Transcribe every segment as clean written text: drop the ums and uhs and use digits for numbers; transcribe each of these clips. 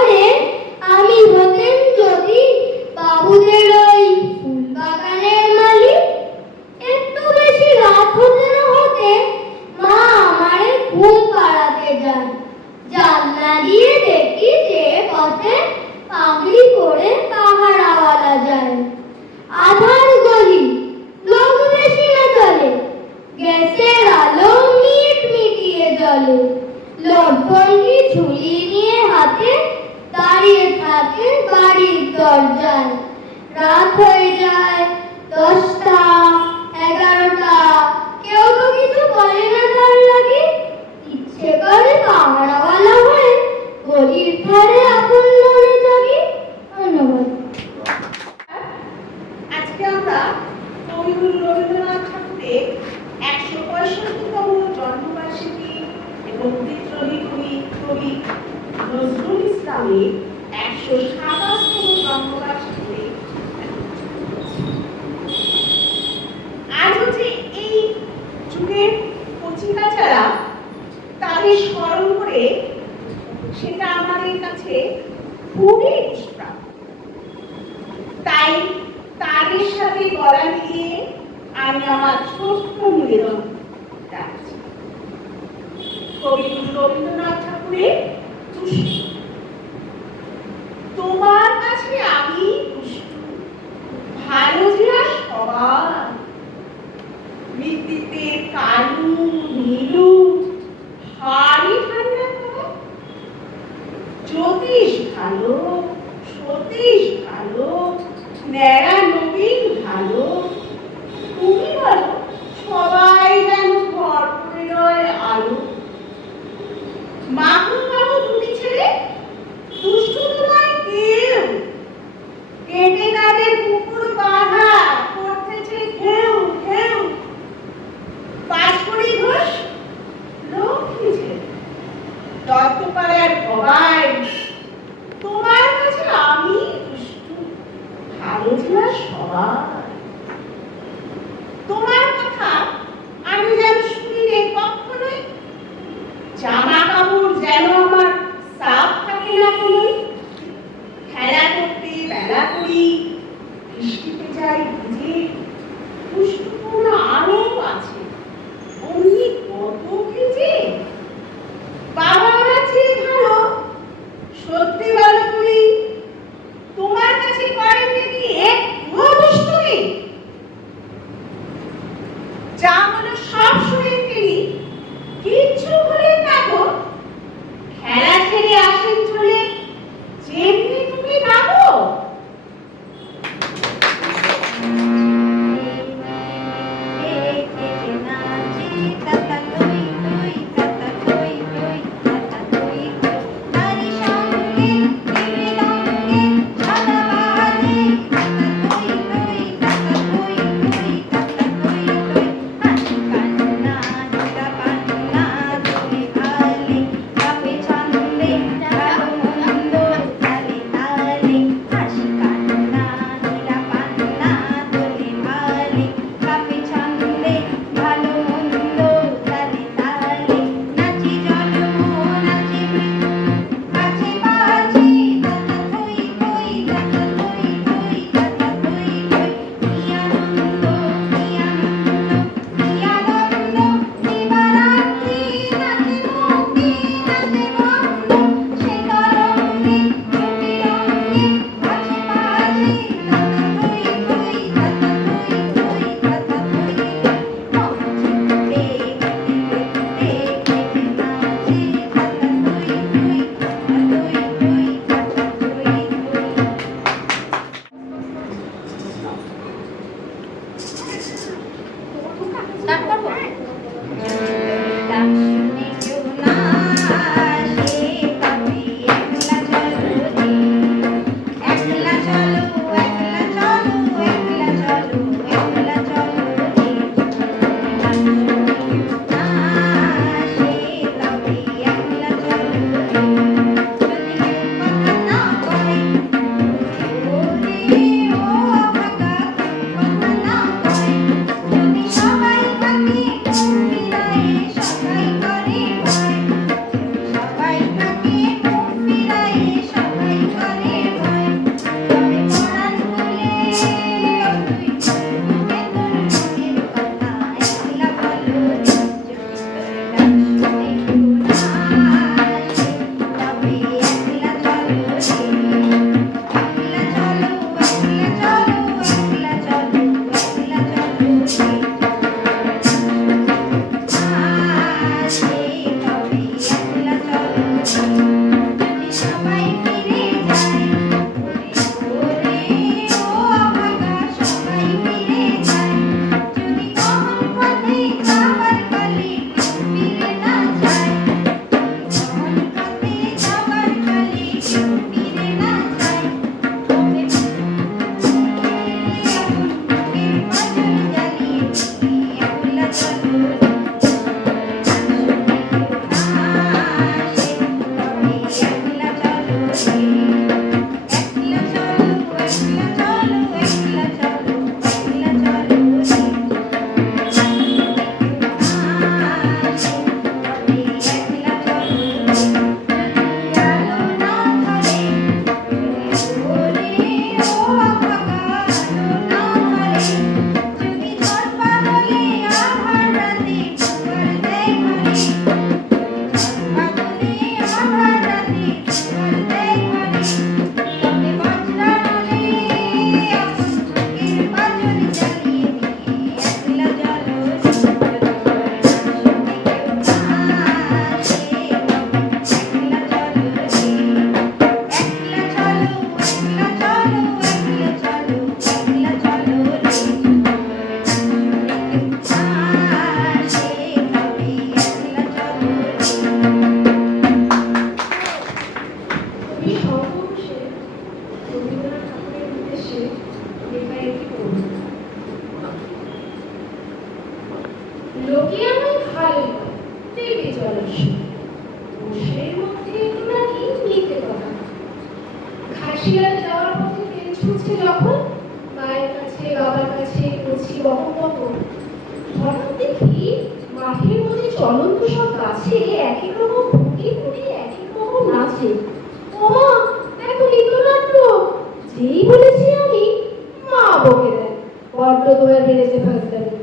করে আমি হতেন যদি বাবুদের ওই ৬৬তম জন্মবার্ষিকী এবং বিদ্রোহী কবি নজরুল ইসলামের ১২৭তম জন্মবার্ষিকীতে আজও যে এই যুগের কচিকাঁচারা তাদের স্মরণ করে, সেটা আমাদের কাছে খুবই দুষ্প্রাপ্য। তাই তাদের সাথে গলা মিলিয়ে আমি আমার ছোট্ট নিবেদন রাখছি। কবিগুরু রবীন্দ্রনাথ ঠাকুরের দুষ্টু। তোমার কাছে আমি দুষ্টু, ভালো যে সবার, মৃত্যুতে কালু নীলু হাড়ি ঠান্ডা করা, জ্যোতিষ ভালো, সতীশ ভালো, ন্যাড়া নবীন ভালো, তুমি বলো সবাই যেন ঘর করে রয় আলো। মাখন বাবু দুটি ছেলে দুষ্টু তোমায় কেউ, কেটে তাদের কুকুর বাঁধা করতেছে ঘেউ ঘেউ। পাঁচকড়ি ঘোষ লক্ষ্মী ছেলে, দত্তপাড়ার ভবাই, তোমার কাছে আমি দুষ্টু, ভালো ছিল সবার। তোমার কথা আমি যেন শুনি রে কখনোই, জামা কাপড় যেন আমার সাফ থাকে না কোনোই। খেলা করতে বেলা করি, বৃষ্টিতে যাই ভিজে, দুষ্টুপনা আরো আছে অমনি কত ভিজে। বাবা আমার চেয়ে ভালো, সত্যি বলো তুমি, তোমার কাছে করেন নাকি একটুও দুষ্টুমি? যা বলো সব শুনে ফেলি, কিচ্ছু ভুলে থাকো। খেলা ছেড়ে আসেন চলে, যেমনি তুমি ডাকো। লোকে আমায় ভালো বলে, দেবে জলাশয়। বসের মধ্যে একটু নাকি নিতে কথা। ঘাসিয়ালে যাওয়ার পথে ট্রেন ছুটছে যখন, মায়ের কাছে বাবার কাছে করছি বকবক। হঠাৎ দেখি মাঠের মধ্যে চলন্ত সব গাছে এক এক রকম ফুটে ফুটে এক এক রকম নাচে। ওমা, এত নৃত্যনাট্য! যেই বলেছি আমি, মা বকে দেয়, বড্ড দোয়া বেড়েছে ফাজলামি।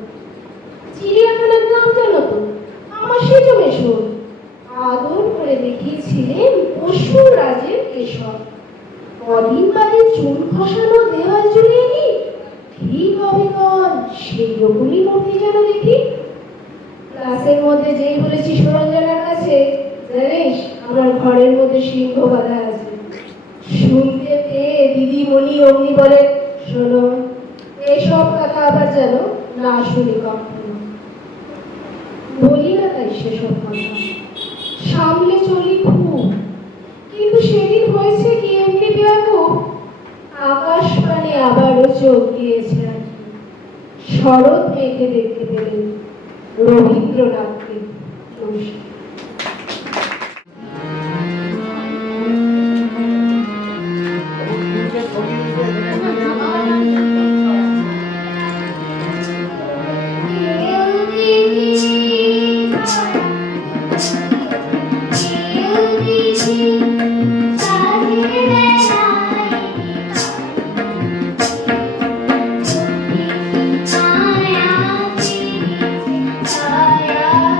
চিড়িয়াখানার নাম জানো তো? আমার সেজো মেশো আদর করে দেখিয়েছিলেন পশুর রাজের কেশব। কদিন বাদে চুল খসানো দেওয়াল জুড়ে নি, ঠিক অবিকল সেই রকমই মূর্তি যেন দেখি। ক্লাসের মধ্যে যেই বলেছি সরঞ্জনার কাছে, জানিস আমার ঘরের মধ্যে সিংহ বাঁধা আছে। শুনতে পেয়ে দিদিমণি অমনি বলে, শোনো, এসব কথা আবার যেন না শুনি কখনো। বলি না তাই সেসব কথা, সামলে চলি খুব। কিন্তু সেদিন হয়েছে কি এমনি ব্যাপক, আকাশ পানে আবারও চোখ দিয়েছে আর কি। শরৎ মেঘে দেখতে পেলেন রবীন্দ্রনাথকে বসে। ছায়া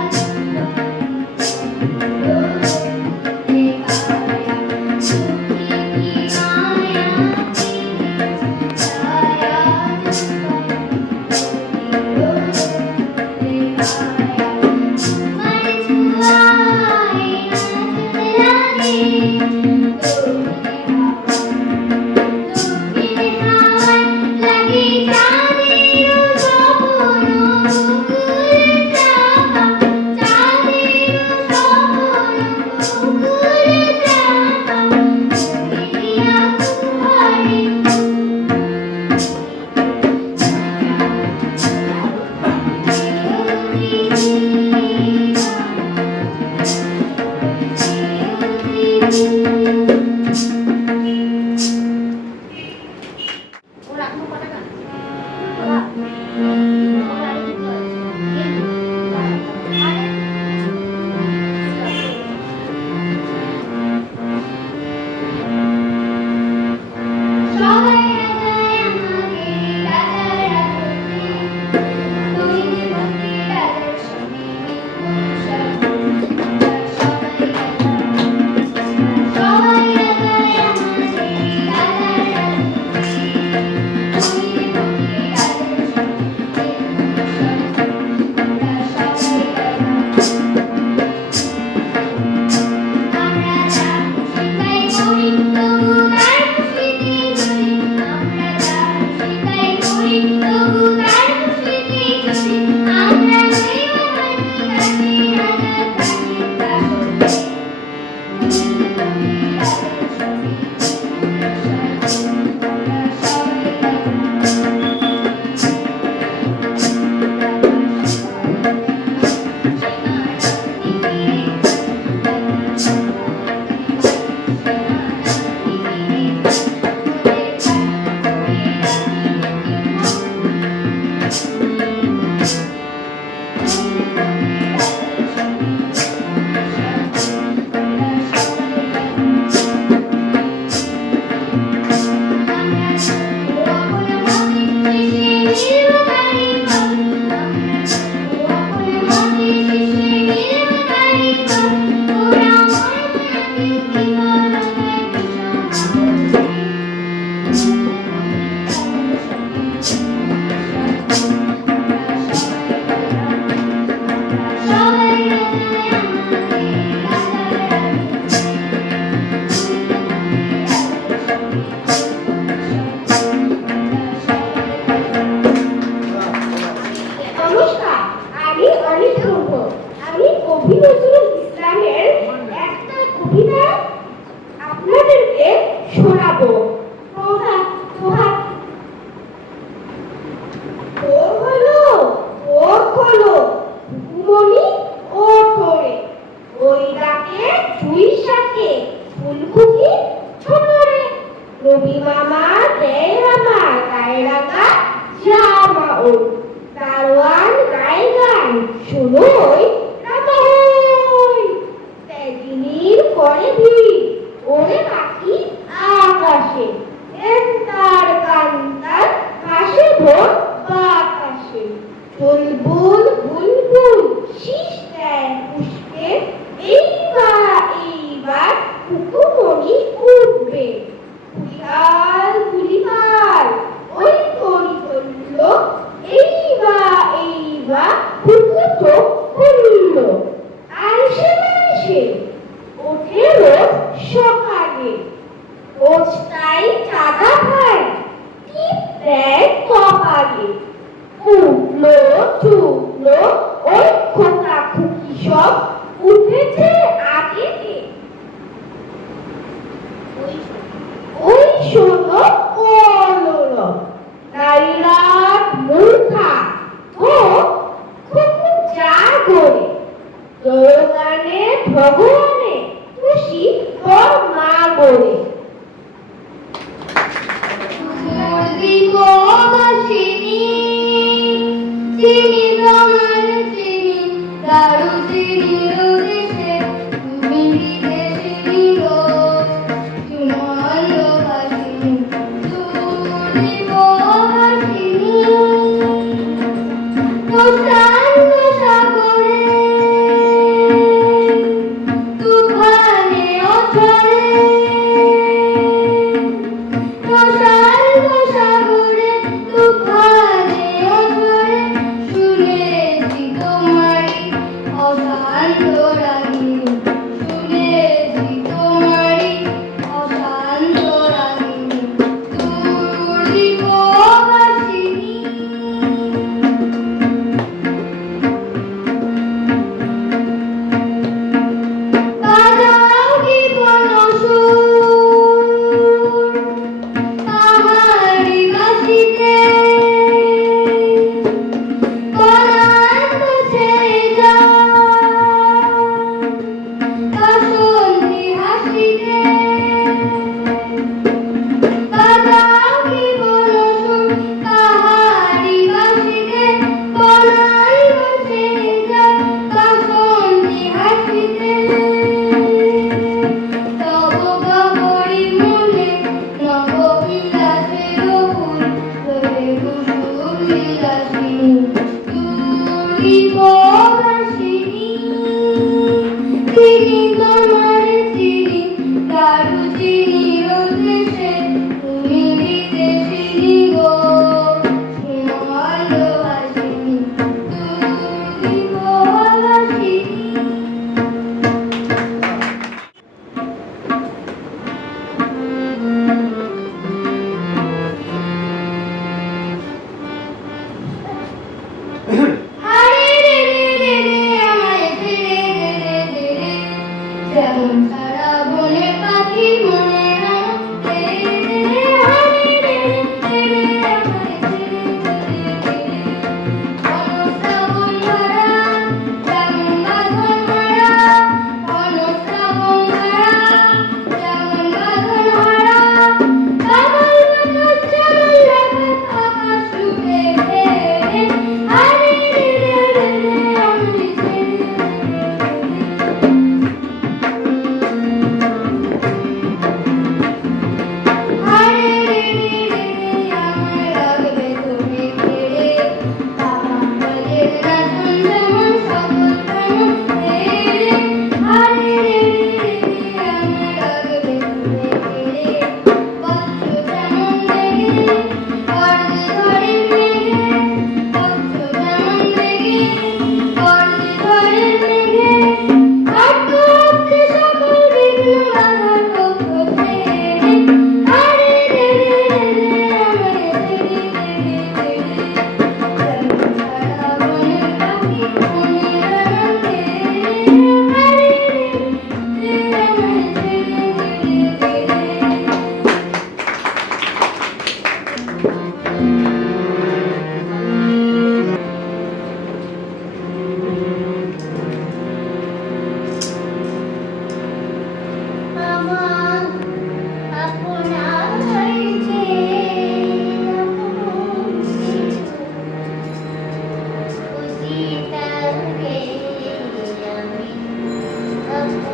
ওই দারোয়ান গায়ে গান শুনোই রামাই তেজিনীর করে ভিড় ওরে পাখি আকাশে এন্তার কান্তার কাশে ভোর বাতাসে বুলবুল বুলবুল শীষ দেয় পুষ্পে এইবার কুকুমণি উঠবে কুলিহাল কুলিহাল ওই তরি করল এইবার কুকু চোখ খুলল আইসে মাইসে ওঠে রোজ সকালে ওজটাই চাঁদা ভাই টিপ দেয় কপালে উঠলো চুকলো ওই খোকা খুকি সব উঠেছে আগেতে ওই শোনো কলর নাইরাত মূর্খা ও খুকু যা করে জয়গানে ভগবানে খুশি তোর মা বলে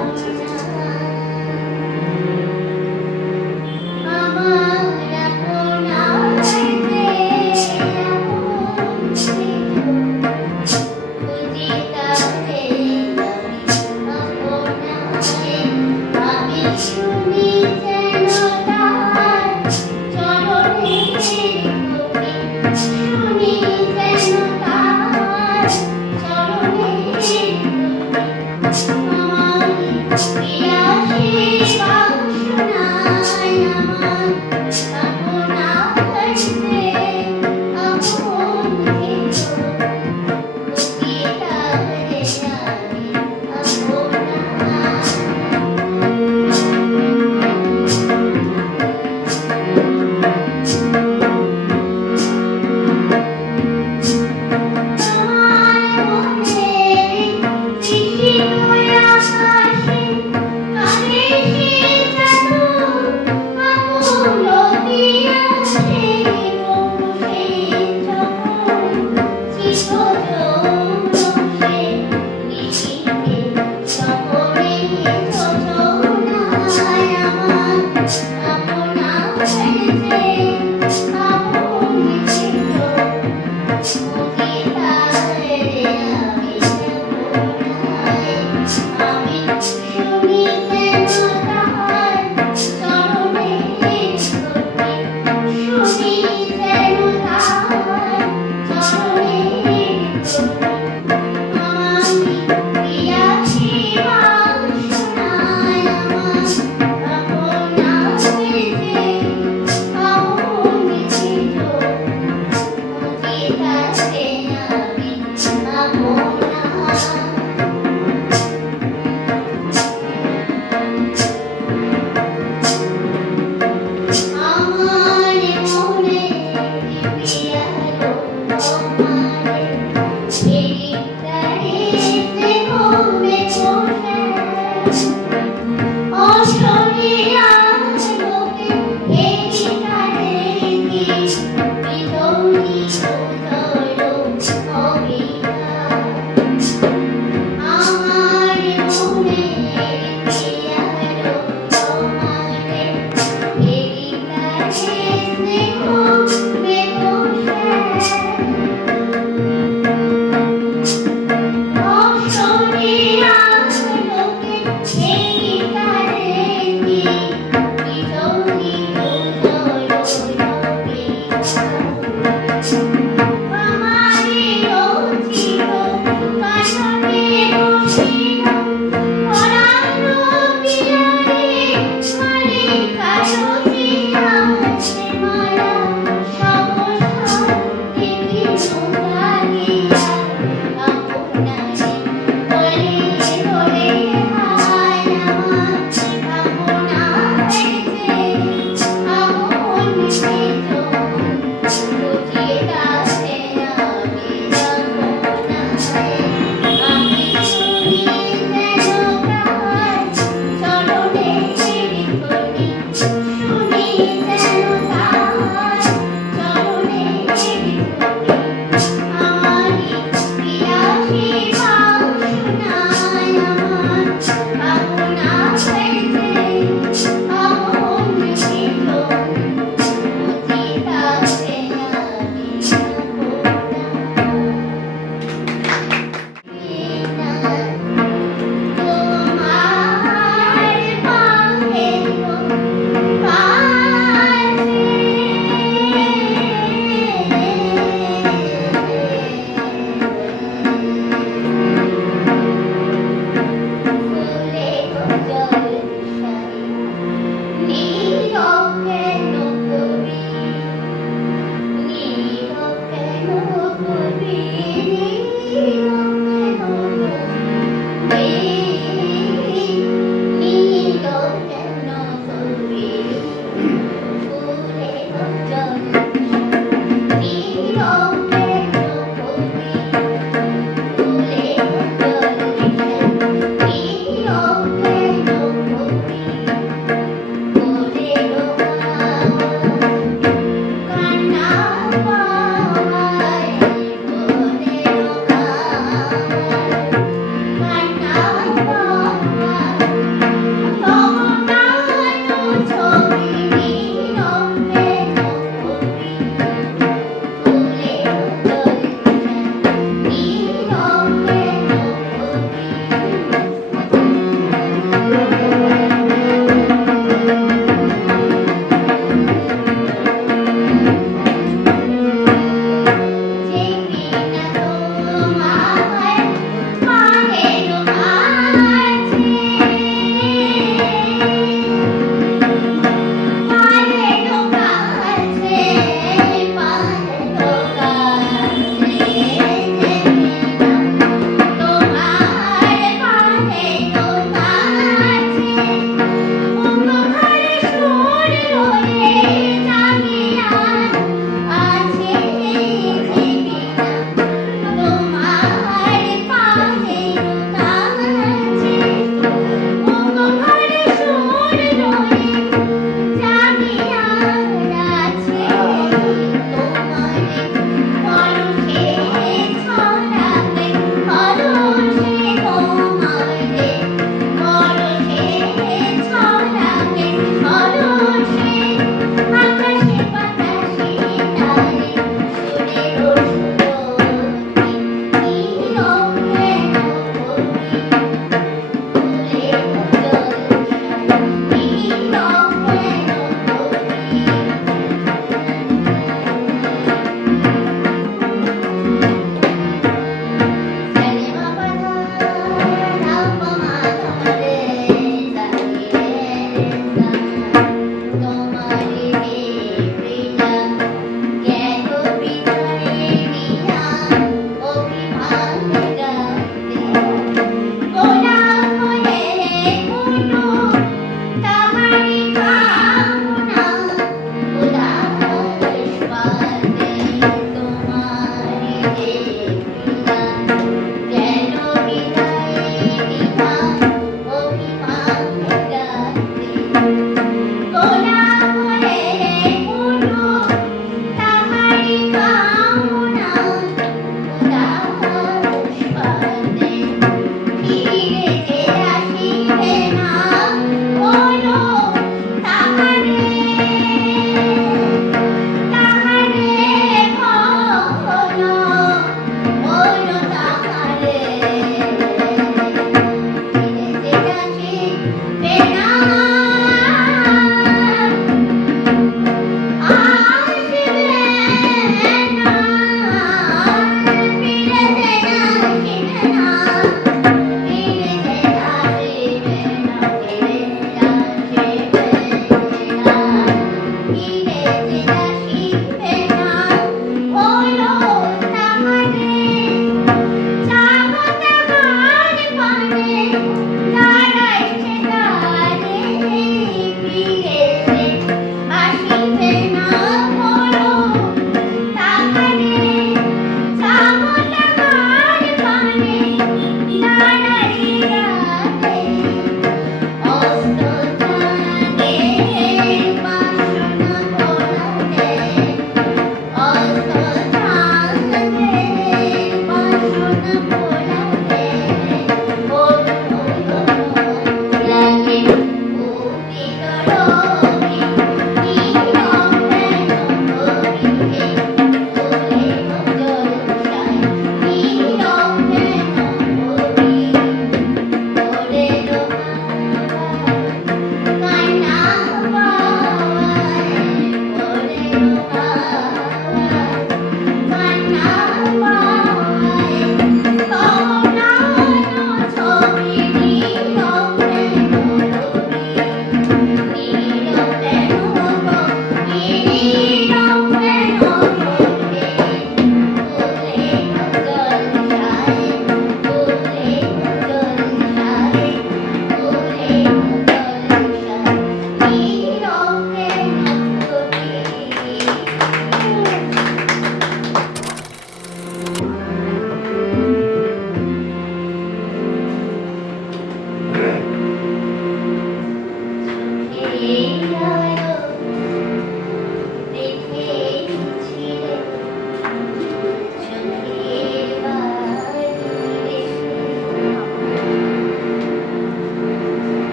Thank you.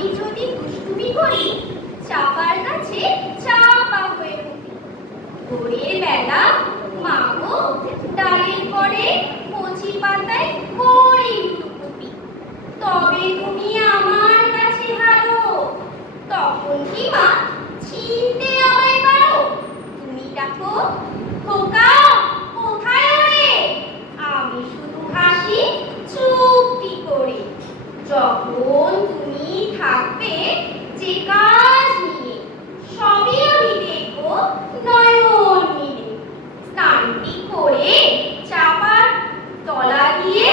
আমি যদি দুষ্টুমি করি চাপার কাছে চাপা হয়ে উঠি। ভোরের বেলা মা গো ডালের পরে কচি পাতায় করি লুটোপুটি। তবে তুমি আমার কাছে হারো, তখন কি মা চিনতে আমায় পারো? তুমি ডাকো খোকা কোথায় ওরে? আমি শুধু হাসি চুপটি করে। যখন তুমি থাকবে যে কাজ নিয়ে, সবই আমি দেখবো নয়ন মিলে। স্নানটি করে চাপার তলা দিয়ে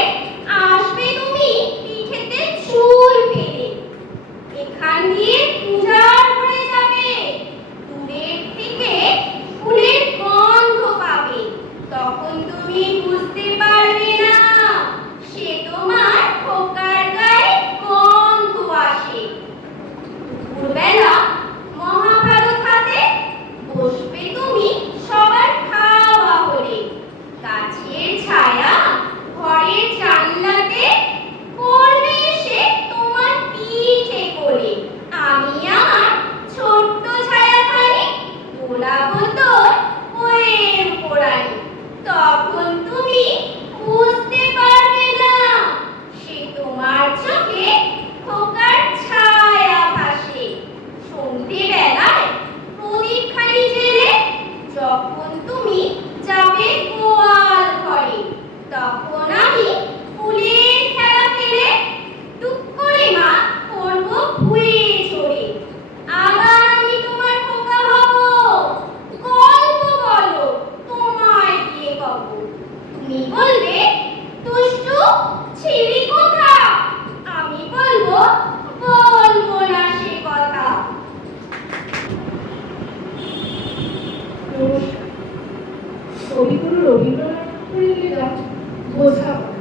আসবে তুমি পিঠেতে চুল ফেলে। এখান দিয়ে পূজার ঘরে যাবে, দূরের থেকে ফুলের গন্ধ পাবে। তখন তুমি বুঝতে পারবে না সে তোমার খোকার গায়ে গন্ধ আসে। দুপুরবেলা মহাভারত হাতে বসবে তুমি সবার খাওয়া হলে। গাছের ছায়া ঘরের জানলাতে পড়বে এসে তোমার পিঠে কোলে। আমি আমার ছোট্ট ছায়াখানি দোলাবো তোর বইয়ের উপরানি। তখন তুমি বুঝতে পারবে না সে তোমার চোখে খোকার ছায়া ভাসে। সন্ধ্যেবেলায় প্রদীপখানি জেলে যখন তুমি যাবে গোয়াল ঘরে, তখন আমি ফুলের খেলা খেলে টুক করে মা করবো ভুয়ে চড়ে। আবার আমি তোমার খোকা হব, গল্প বলো তোমায় দিয়ে কব। তুমি বলবে দুষ্টু ছিলি কোথা? আমি বলবো বলবো না সে কথা। নমস্কার। কবিগুরু রবীন্দ্রনাথ ঠাকুরের লেখা বোঝাপড়া।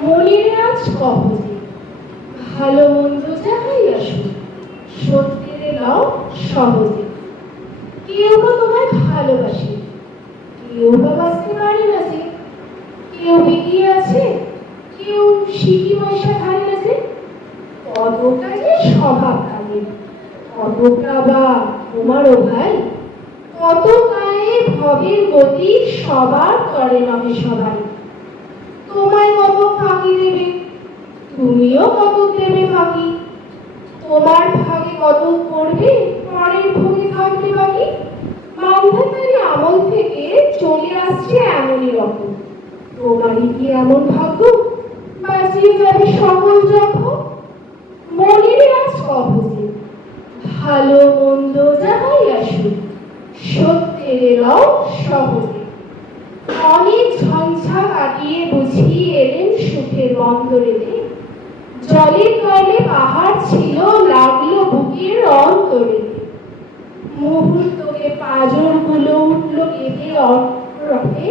মনের আজ কহজে ভালো মন্দ যাহাই আসুক, সত্যের লাও সহজে। কেউ বা তোমায় ভালোবাসে, কেউ বা বাঁচতে পারে না যে। কেউ এগিয়ে আছে, কেউ সিকি পয়সা খায় না যে। কতটা যে স্বভাব কালে, কতটা বা তোমারও ভাই। কত গায়ে ভবের গতি সবার করে নহে সবাই। তোমায় কত ফাঁকি দেবে, তুমিও কত দেবে ফাঁকি। তোমার ভাগে কত করবে, পরের ভোগে থাকবে বাকি। মান্ধাতারি আমল থেকে চলে আসছে এমনই রকম। তোমারই কি এমন ভাগ্য, বাঁচিয়ে যাবে সকল যখন। মনের আজ কহজে ভালো মন্দ যাহাই আসুক, সত্যের এলাও সহজে। অনেক ঝঞ্ঝা কাটিয়ে বুঝিয়ে এলেন সুখের বন্দরেতে। জলের তলে পাহাড় ছিল, লাগলো বুকের অন্তরেতে। মুহূর্তকে পাঁজরগুলো উঠল কেঁপে অরফে।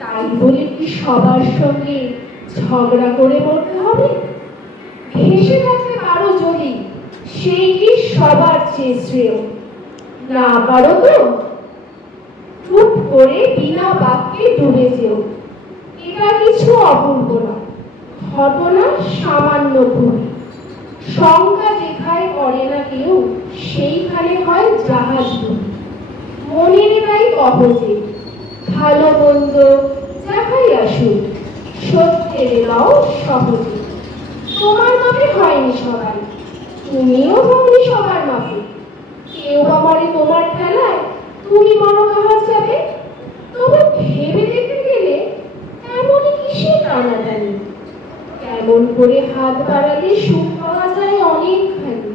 তাই বলে কি সবার সঙ্গে ঝগড়া করে মরতে হবে? ভেসে থাকতে পারো যদি, সেই কি সবার চেয়ে শ্রেয়। না পারো তো চুপ করে বিনা বাক্যে ডুবে যেও। এটা কিছু অপূর্ব না, ঘটনা সামান্য ভুল। শঙ্কা যেখায় করে না কেউ, সেইখানে হয় জাহাজ ডুবি। মনের তাই কহজে ভালো মন্দ যাহাই আসুক, সত্যের এলাও সহজে। তোমার মাপে হয়নি সবাই, তুমিও হওনি সবার মাপে। কেউ বা মরে তোমার খেলায়, তুমি মরো কাহার যাবে। তবু ভেবে দেখতে গেলে এমনই কিসে টানাটানি। কেমন করে হাত বাড়ালে সুখ পাওয়া যায় অনেকখানি।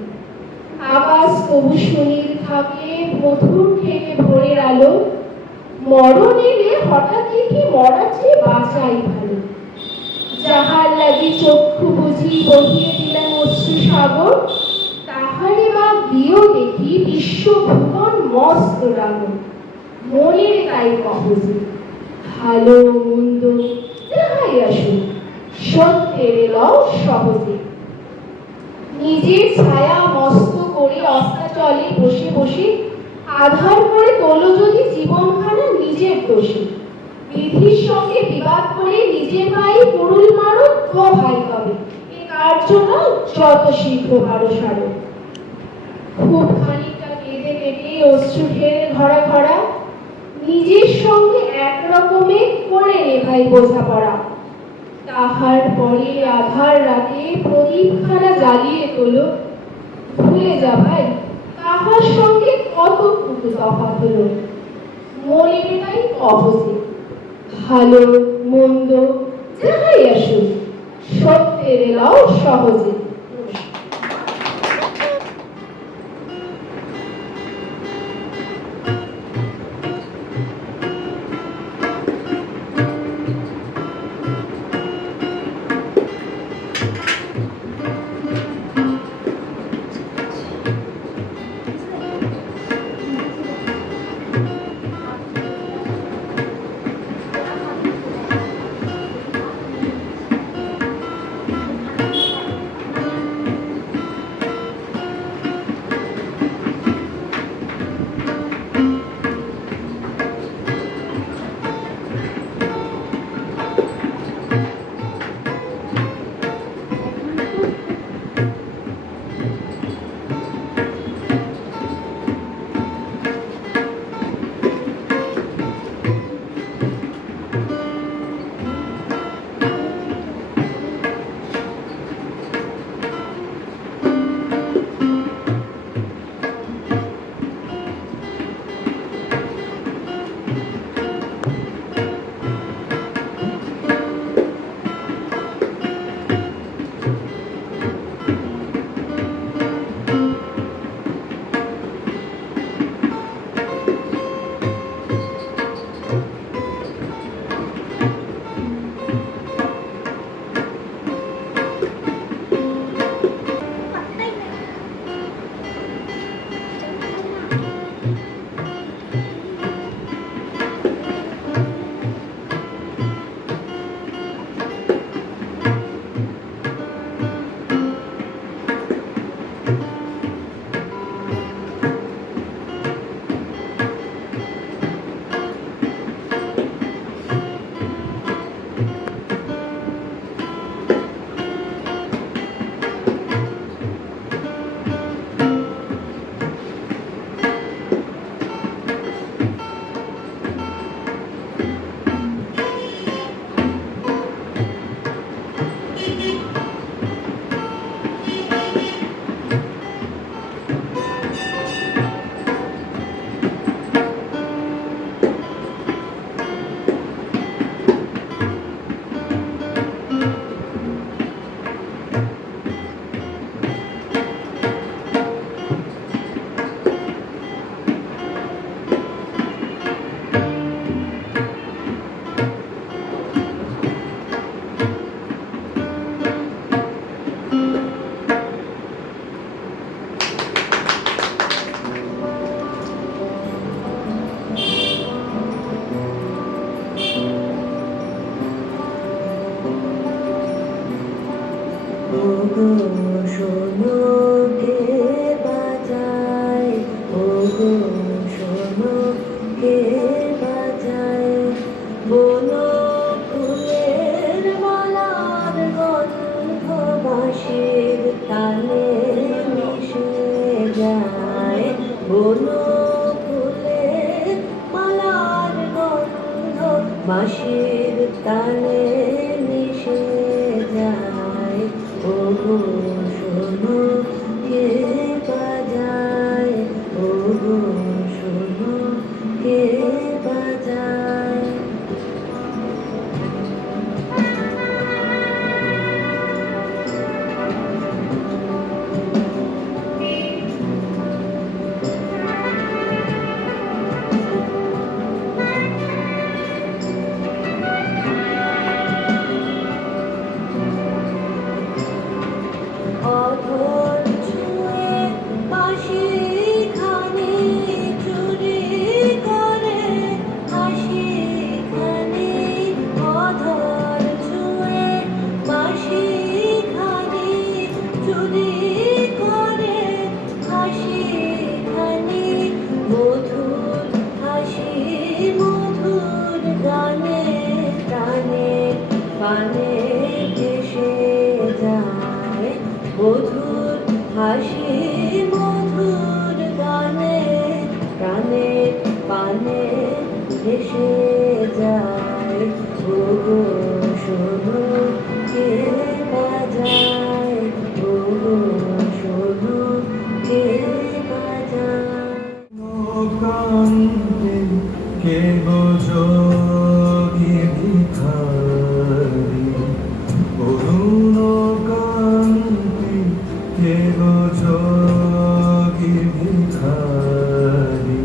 আকাশ তবু সুনীল থাকে, মধুর থেকে ভোরের আলো। মরণ এলে হঠাৎ দেখি মরার চেয়ে বাঁচাই ভালো। যাহার লাগি চক্ষু বুঝি বহিয়ে দিলাম অশ্রু সাগর, তাহারে বা গিয়েও দেখি বিশ্ব ভুবন মস্ত রাগর। মনের তাই কহজে ভালো মন্দ যাহাই আসুক, সত্যের এলাও সহজে। নিজের ছায়া মস্ত করে অস্তাচলে বসে বসে আধার করে তোলো যদি জীবনখানা নিজের দোষে। বিধির সঙ্গে বিবাদ করে নিজের ভাই পুরুল মারো, দোহাই হবে। এ কার্য নাও যত শীঘ্র পারো সারো। খুব খানিকটা কেঁদে কেটে অশ্রু ঢেলে ঘরা ঘরা নিজের সঙ্গে একরকমে করে নেভাই বোঝাপড়া। তাহার পরে আধার রাতে প্রদীপখানা জ্বালিয়ে তোলো। ভুলে যা ভাই কাহার সঙ্গে কতটুকু তফাৎ হলো। মনের তাই অবস্থিত, ভালো মন্দ যাহাই আসুক সত্যের এলাও সহজে। বাঁশির তালে মিশে যায়, ওগো শোনো কে বাজায়, ওগো শোনো কে বাজায়। অধর ছুঁয়ে বাঁশিখানি চুরি করে হাসিখানি, অধর ছুঁয়ে বাঁশিখানি চুরি করে হাসিখানি, মধুর হাসি মধুর গানে টানে পানে ভেসে যায়, হাসি মধুর গানে প্রাণে পানে ভেসে যায় ওগো শোনো কে বাজায় ওগো শোনো কে বাজায় কান্তে কে গো যোগী ভিখারি অরুণ কান্তি কে গো যোগী ভিখারি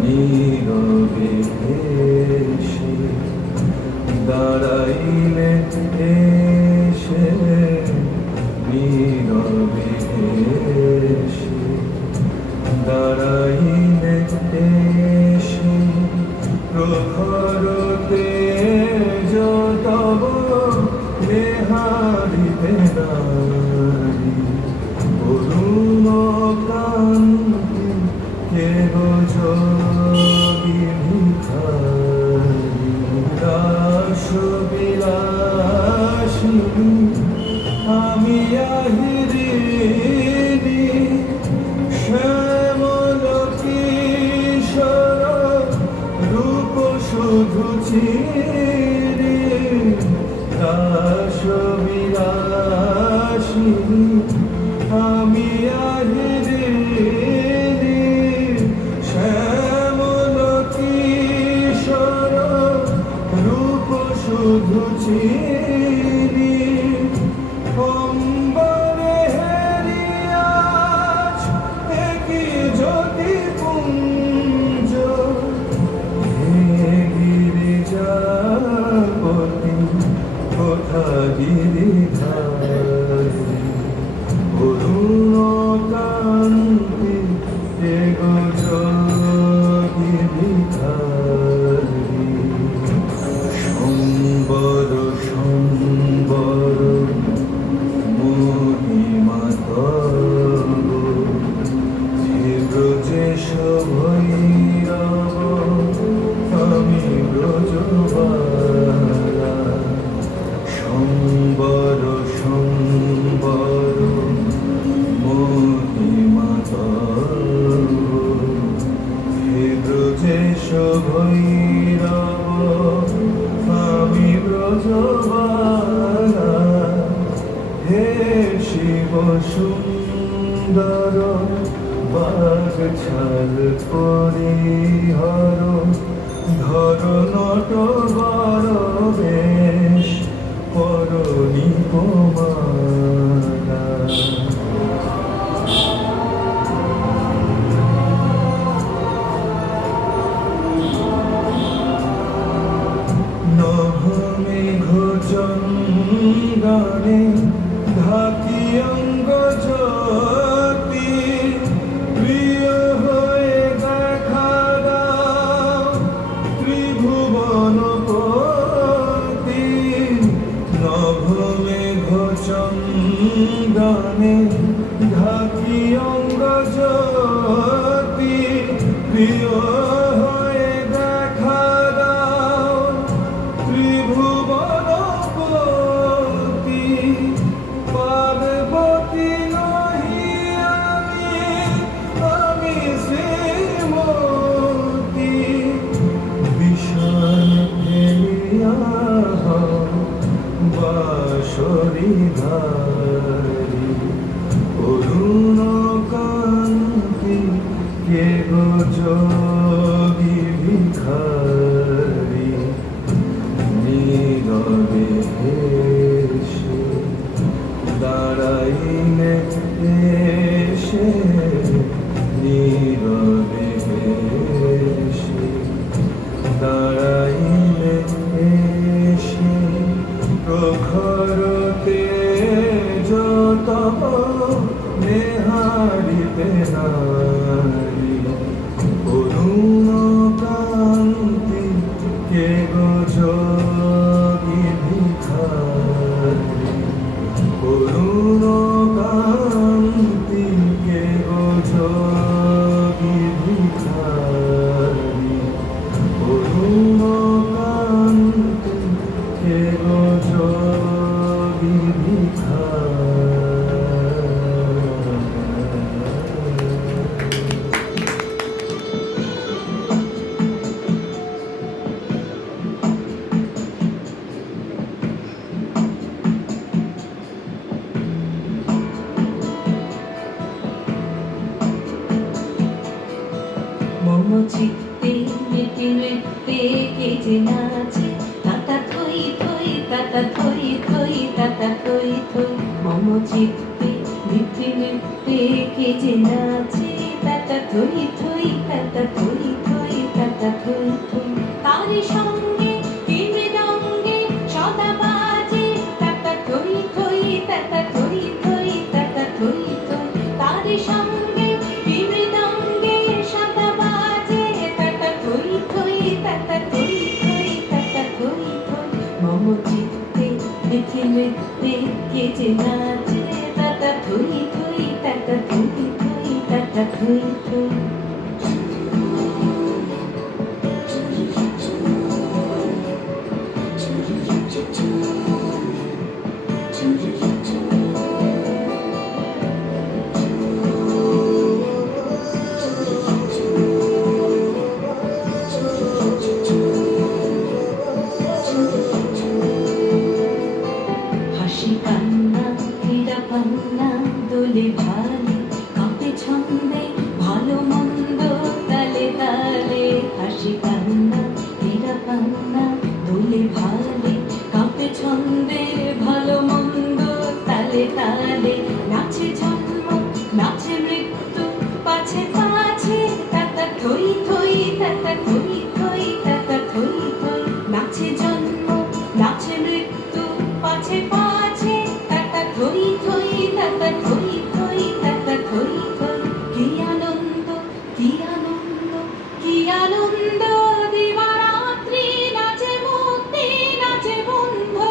নীরবে এসে দাঁড়াইলে এসে নীরবে এসে দাঁড়াইলে এসে প্রখরতে তব নেহারিতে নারী অরুণ কান্তি কে গো যোগী ভিখারি দাস বিলাসিনী আমি আহিরিনী শ্যামল কিশোর রূপ শুধু চিরি দাস বিলাসিনী আমি আহিরিনী শ্যামল কিশোর রূপ শুধু চিরি অম্বরে হেরিয়াছ একই জ্যোতি পুঞ্জ হে গিরিজাপতি কোথা গিরিধারী অরুণ কান্তি কে গো যোগী ভিখারি সম্বর সম্বর মহিমা তব যে ব্রজেশ ভৈরব আমি ব্রজবালা সম্বর সম্বর মহিমা তব হে ব্রজেশ ভৈরব আমি ব্রজবালা হে শিব সুন্দর বাগ ছাল পরিহর ধর নট বর বেশ করণী মালা নভ মেঘ চন্দনে ঢাকি অঙ্গ জ্যোতি প্রিয় হয়ে দেখা দাও ত্রিভুবনপতি নভ মেঘ চন্দনে ঢাকি অঙ্গ জ্যোতি প্রিয় হয়ে দেখা দাও ত্রিভুবনপতি পার্বতী নহি আমি শ্রীমতী বিষয় ফেলিয়া বাঁশরি ধারি অরুণ কান্তি কে গো যোগী ভিখারি নীরবে এসে দাঁড়াইলে এসে নীরবে এসে দাঁড়াইলে এসে প্রখরতে তব নেহারিতে নারী অরুণ কান্তি কে গো যোগী ভিখারি অরুণ কান্তি কে গো যোগী ভিখারি অরুণ কান্তি কে গো যোগী ভিখারি যে নাচে তাতা থই থই তাতা থই থই তাতা থই থই মম চিত্তে নৃত্যে নৃত্যে কে যে নাচে তাতা থই থই তাতা থই থই তাতা থই থই তারি সঙ্গে কি মৃদঙ্গে সদা বাজে তাতা থই থই তাতা থই থই তাতা থই থই তারি সঙ্গে কি মৃদঙ্গে সদা বাজে তাতা থই থই তাতা থই থই তাতা থই থই মম চিত্তে নৃত্যে নৃত্যে কে যে নাচে তাতা থই থই তাতা থই থই তাতা থই থই হাসি কান্না ক্রীড়া পান্না দোলে ভালে কাঁপে ছন্দে ভালো মন্দ তালে তালে হাসি কান্না ক্রীড়া পান্না দোলে ভালে কাঁপে ছন্দে ভালো মন্দ তালে তালে নাচে জন্ম নাচে মৃত্যু পাছে পাছে তাতা থই থই তাতা থই থই তাতা থই থই নাচে জন্ম নাচে মৃত্যু পাছে পাছে তাতা থই থই তাতা থই থই তাতা থই থই কি আনন্দ কি আনন্দ কি আনন্দ দিবারাত্রি নাচে মুক্তি নাচে বন্ধু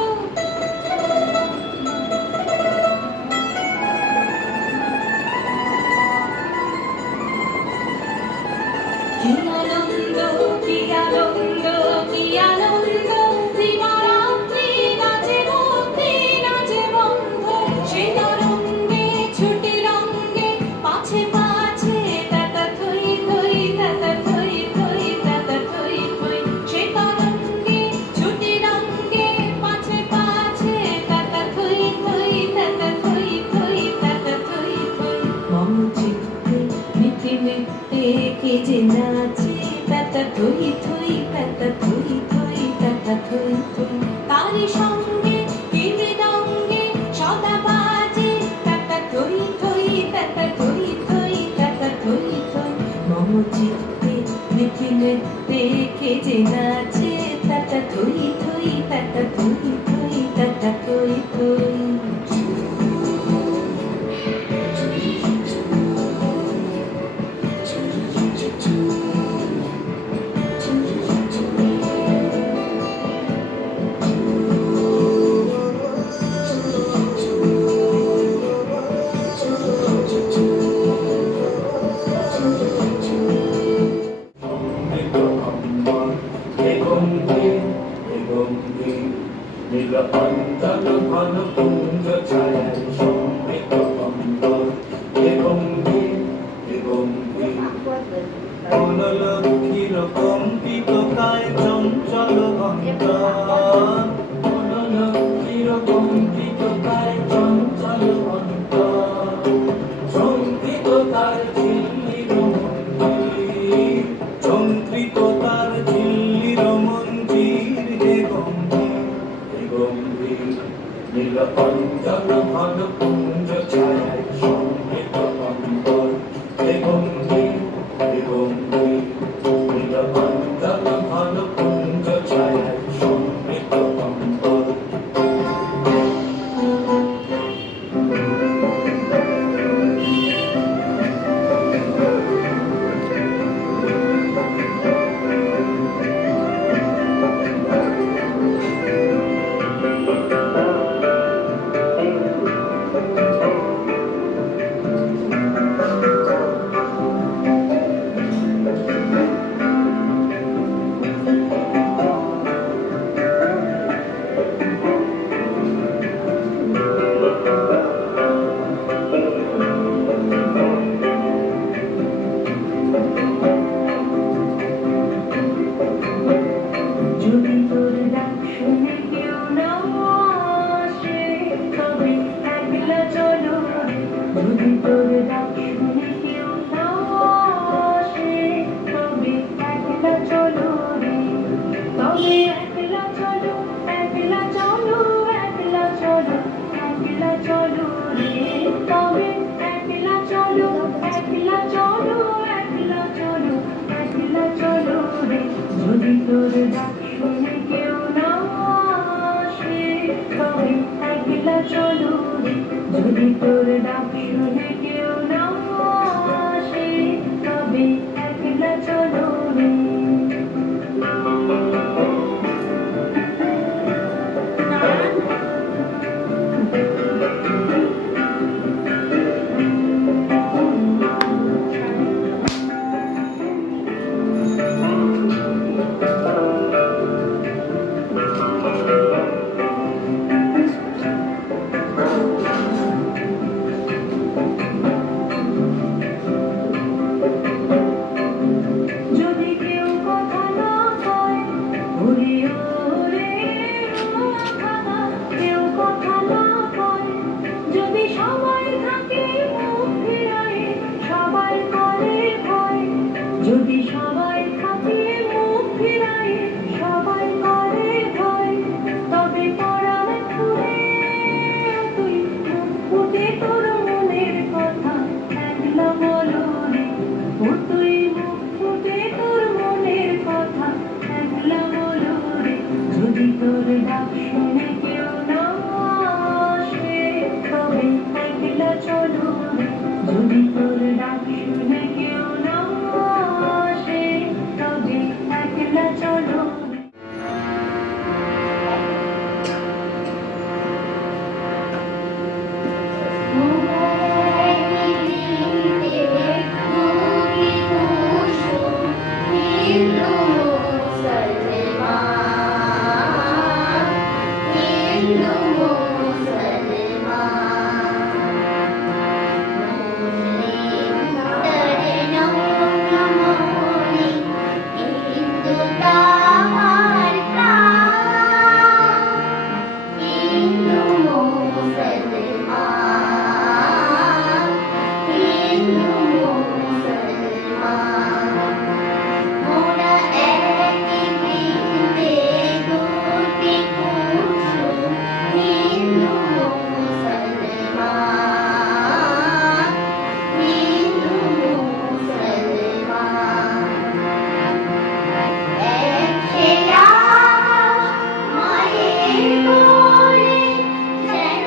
কি আনন্দ কি আনন্দ কি আনন্দ দিবারাত্রি নাচে মুক্তি নাচে বন্ধ সে তরঙ্গে ছুটি রঙ্গে পাছে পাছে তাতা থই থই তাতা থই থই তাতা থই থই সে তরঙ্গে ছুটি রঙ্গে পাছে পাছে তাতা থই থই তাতা থই থই তাতা থই থই মম চিত্তে নিত্যে নিত্যে কে যে নাচে তাতা থই থই তাতা থই থই তাতা থই থই তারি সঙ্গে কি মৃদঙ্গে সদা বাজে তাতা থই থই তাতা থই থই তাতা থই থই মম চিত্তে নিত্যে নিত্যে কে যে নাচে তাতা থই থই তাতা থই থই তাতা থই থই নীলকণ্ঠন ঘন কুঞ্জ ছায়ায় সমৃত অন্তর বনলক্ষ্মীর কম্পিত কায় চঞ্চল অন্তর বনলক্ষ্মীর কম্পিত কায় চঞ্চল অন্তর সংকৃত তার ঝিল্লির মন্দির সংকৃত তার ঝিল্লির মন্দির হে গম্ভীর নীলকণ্ঠন ঘন কুঞ্জ ছায়ায় সমৃত অন্তর হে গম্ভীর নীলকণ্ঠন ঘন কুঞ্জ ছায়ায় সমৃত অন্তর রে একলা চলো রে যদি তোর ডাক শুনে কেউ না আসে তবে একলা চলো রে যদি কেউ কথা না কয় ওরে ওরে খানা কেউ কথা না কয় যদি সবাই থাকে মুখ ফিরায়ে সবাই করে ভয় যদি সবাই থাকে মুখ ফিরায়ে সবাই করে ভয় তবে পরাণ খুলে তুই মুখ ফুটে তোর মনের কথা একলা বলো রে ও তুই মুখ ফুটে তোর মনের কথা একলা বলো রে যদি তোর ডাক শুনে কেউ না আসে তবে একলা চলো রে যদি তোর ডাক শুনে কেউ না আসে তবে একলা চলো রে মায়ের কোলে যেন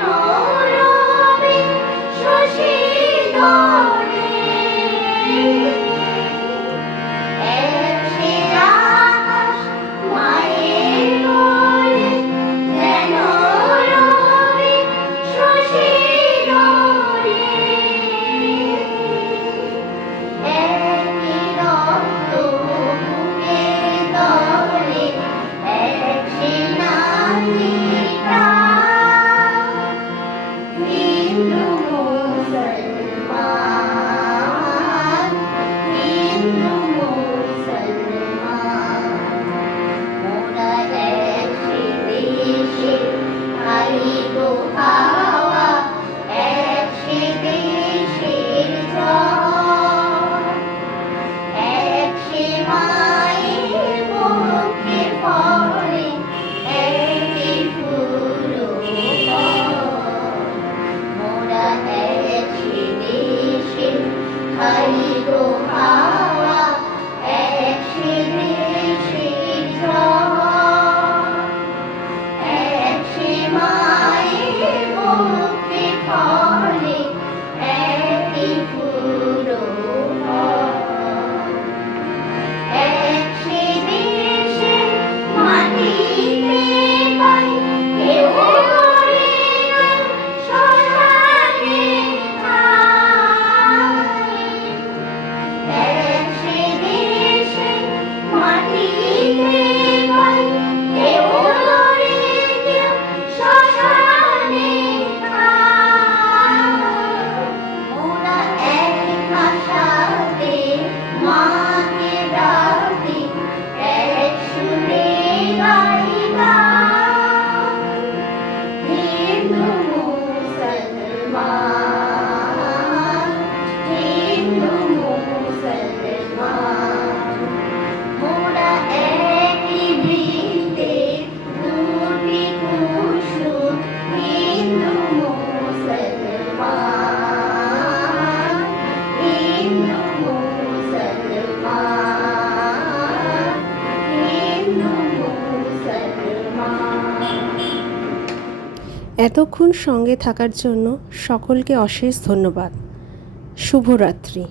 এতক্ষণ সঙ্গে থাকার জন্য সকলকে অশেষ ধন্যবাদ। শুভরাত্রি।